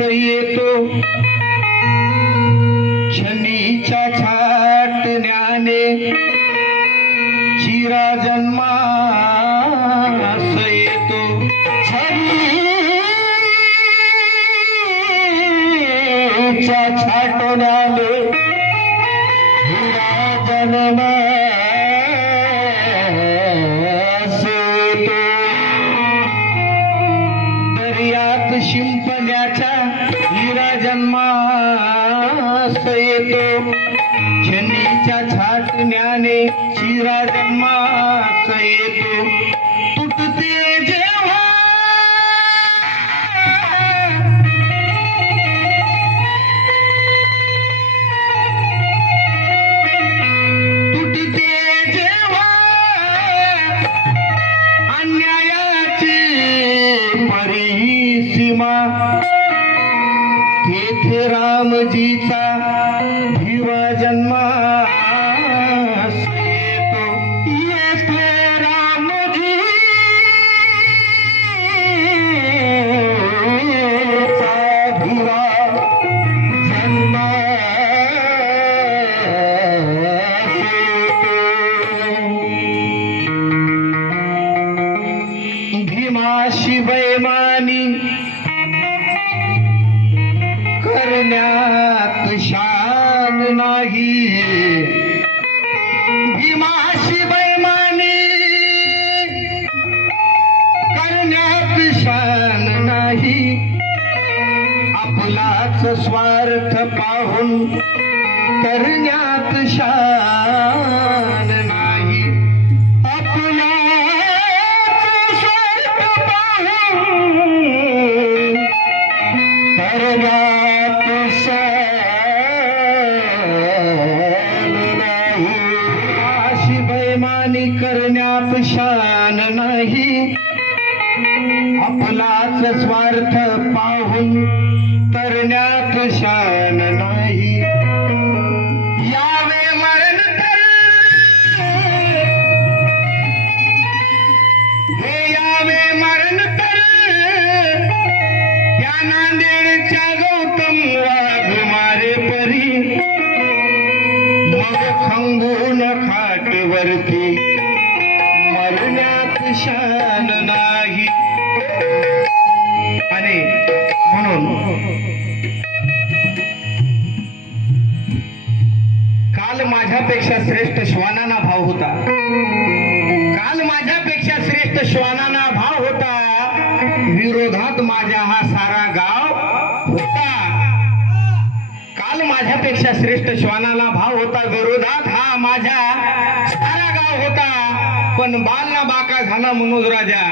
येतो छनीच्या छाटण्याने चिरा जन्मास येतो छनीच्या छाटण्याने चिरा जन्मास येतो दर्यात शिंपल्याच्या हिरा जन्मास येतो छनीच्या छाटण्याने चिरा जन्मास येतो तुटते जेव्हा तुटते जेव्हा अन्यायाची परिसीमा तेथे रामजीचा भिवा जन्मास येतो येथे रामजीचा भिवा जन्मास येतो भीमाशी बैमानी करण्यात शान नाही भीमाशी बैमानी करण्यात शान नाही आपलाच स्वार्थ पाहून करण्यात शान नाही आपलाच स्वार्थ पाहून करण्यात अशी बैमानी करण्यात शान नाही आपलाच स्वार्थ पाहून करण्यात शान नाही यावे मरण तर हे यावे मरण तर त्या नांदेडच्या गौतम वाघमारे परी मग खंगून खाटवरती मरण्यात शान नाही आणि म्हणून काल माझ्यापेक्षा श्रेष्ठ श्वानांना भाव होता काल माझ्यापेक्षा श्रेष्ठ श्वानांना भाव होता विरोधात माझ्या हा सारा गाव होता काल माझ्यापेक्षा श्रेष्ठ श्वानाला भाव होता विरोधात हा माझ्या सारा गाव होता पण बाल ना बाका झाला मनोज राजा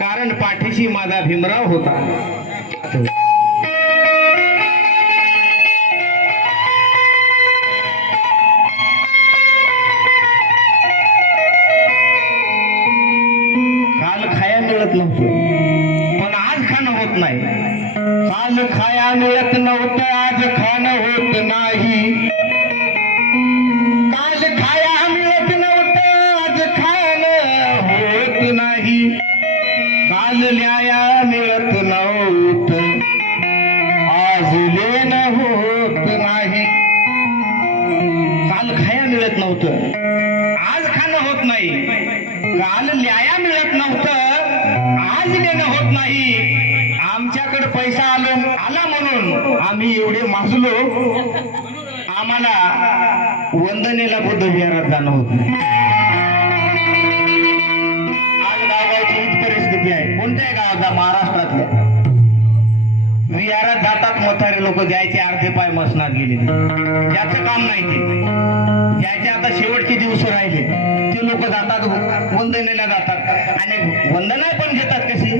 कारण पाठीशी माझा भीमराव होता काल खाया मिळत नव्हतं पण आज खाणं होत नाही काल खाया मिळत नव्हतं आज खाणं होत नाही काल खाया मिळत नव्हतं आज खाणं होत नाही काल न्याया मिळत नव्हतं आज लेण होत नाही काल खाया मिळत नव्हतं आज खाणं होत नाही काल न्याया मिळत नव्हतं आज लेणं होत नाही आमच्याकडे पैसा आला म्हणून आम्ही एवढे माजलो आम्हाला वंदनेला बुद्ध विहारात जाणं होत नाही आज गावगावची हीच परिस्थिती आहे कोणत्याही गावाचा महाराष्ट्रातल्या विहारात जातात म्हातारे लोक ज्याचे अर्धे पाय मसनात गेले ज्याचं काम नाही ते ज्याचे आता शेवटचे दिवस राहिले ते लोक जातात वंदनेला जातात आणि वंदना पण घेतात कशी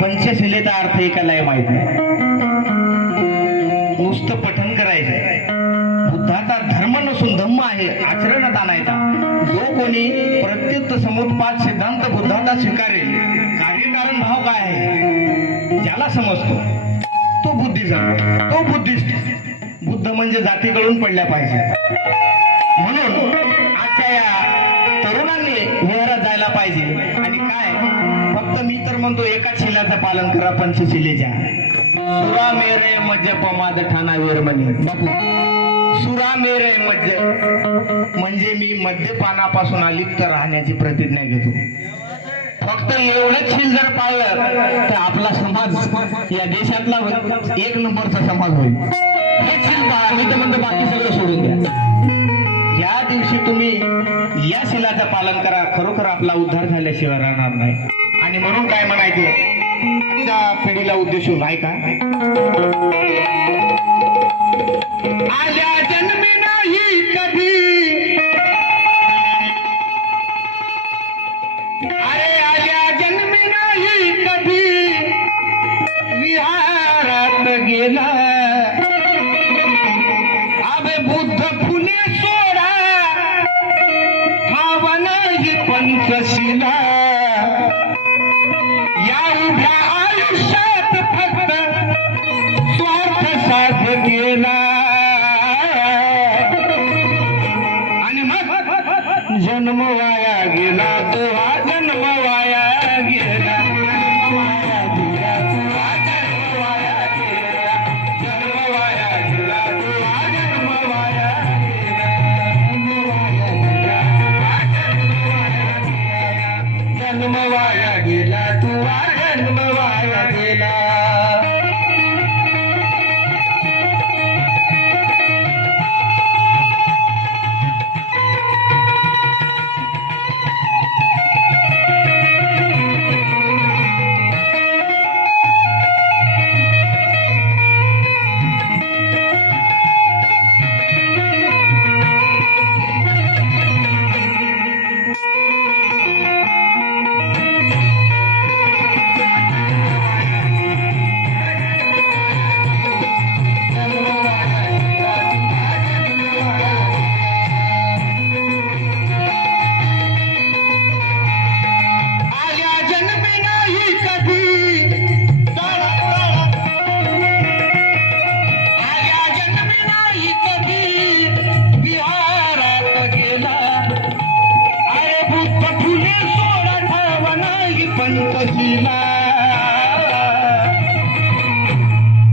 पंचशिलेचा अर्थ एकालाही माहित नाही नुसतं पठण करायचं बुद्धाचा धर्म नसून धम्म आहे आचरणात आणायचा जो कोणी प्रत्युत समुत्पाद सिद्धांत बुद्धाचा स्वीकारेल कार्यकारण भाव काय आहे ज्याला समजतो तो बुद्धिस्ट तो बुद्धिस्ट बुद्ध म्हणजे जातीकडून पडल्या पाहिजे म्हणून आजच्या या तरुणांनी विहारात जायला पाहिजे आणि काय फक्त मी तर म्हणतो एकाच शिलाचं पालन करा पंचशिलेच्या. सुरा मेरे मज्ज पमाद ठाणा वीर म्हणे बापू. सुरा मेरे मज्ज म्हणजे मी मद्यपानापासून अलिप्त राहण्याची प्रतिज्ञा घेतो. फक्त एवढंच शील जर पाळलं तर आपला समाज या देशातला एक नंबरचा समाज होईल. हेच शील पाळा, मी तर म्हणतो बाकी सगळं सोडून द्या. ज्या दिवशी तुम्ही या शिलाचं पालन करा, खरोखर आपला उद्धार झाल्याशिवाय राहणार नाही. आणि म्हणून काय म्हणायचं आजच्या पिढीला उद्देशून ऐका. आल्या जन्मी नाही कधी, अरे आल्या जन्मी नाही कधी विहारात गेला. अबे बुद्ध फुले सोडा ठावा नाही पंचशिला. या उभ्या आयुष्यात फक्त स्वार्थ साध केला. आणि मग जन्म वाया गेला, तो हा जन्म वाया गेला. जन्म वाया गेला, तो हा जन्म वाया गेला. जन्म वाया गेला, तो हा जन्म वाया गेला. जन्म वाया गेला, तो हा जन्म वाया गेला.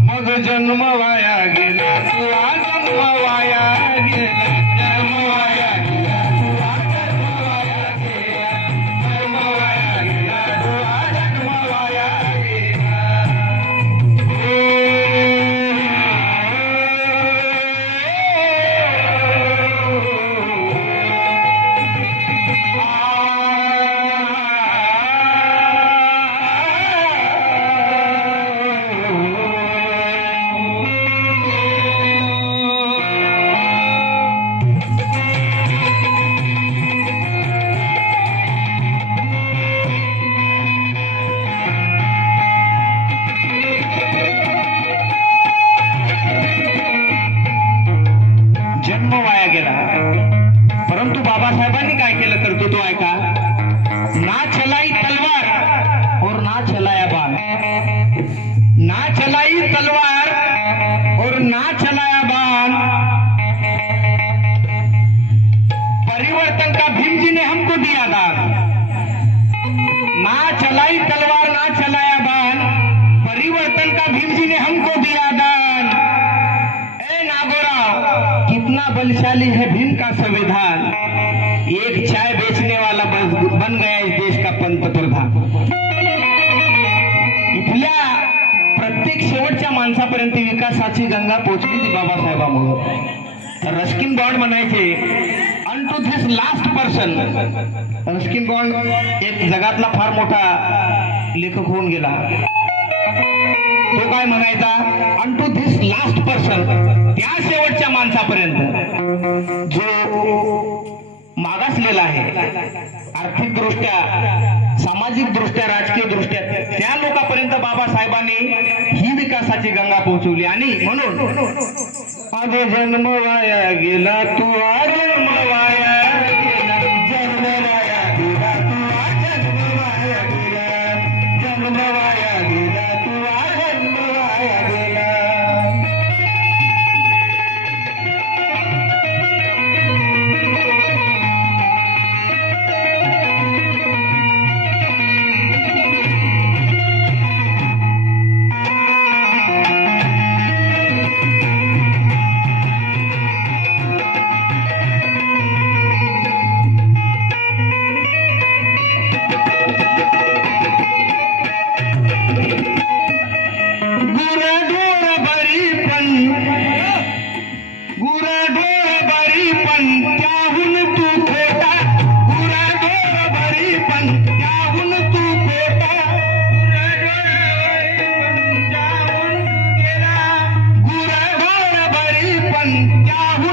मग जन्म वाया गेला, तुझा जन्म वाया गेला. जन्म वाया गेला, तुझा जन्म वाया गेला. जन्म वाया गेला, तुझा जन्म वाया गेला. जन्म वाया गेला, परंतु बाबासाहेबांनी काय केलं कर्तृत्व ऐका. ना चलाई तलवार और ना चलाया बाण. ना चलाई तलवार और ना चलाया बाण. परिवर्तन का भीम जी ने हमको दिया दान. ना चलाई तलवार ना चलाया बाण, परिवर्तन का भीम जी ने हमको दिया दान. ए नागोराव, कितना बलशाली है भीम का संविधान. एक चाय बेचने वाला बन गया इस देश का पंतप्रधान. इथल्या प्रत्येक शेवटच्या माणसापर्यंत विकासाची गंगा पोहोचली ती बाबासाहेबांमुळे. रस्किन बॉन्ड म्हणायचे unto this last person. Ruskin bond एक जगातला फार मोठा लेखक होऊन गेला. तो काय म्हणायचा, अनटू धिस लास्ट पर्सन, त्या शेवटच्या माणसापर्यंत जो मागासलेला आहे आर्थिक दृष्ट्या, सामाजिक दृष्ट्या, राजकीय दृष्ट्या, त्या लोकांपर्यंत बाबासाहेबांनी ही विकासाची गंगा पोहोचवली. आणि म्हणून आज जन्म वाया गेला, तू जन्म वाया गेला. जन्म वाया गेला, तू जन्म वाया गेला. जन्म वाया गेला, तू जन्म वाया गेला. पण त्याहून तू खोटा गुराढोर भरी पण त्याहून तू खोटा गुराढोर भरी पण त्याहून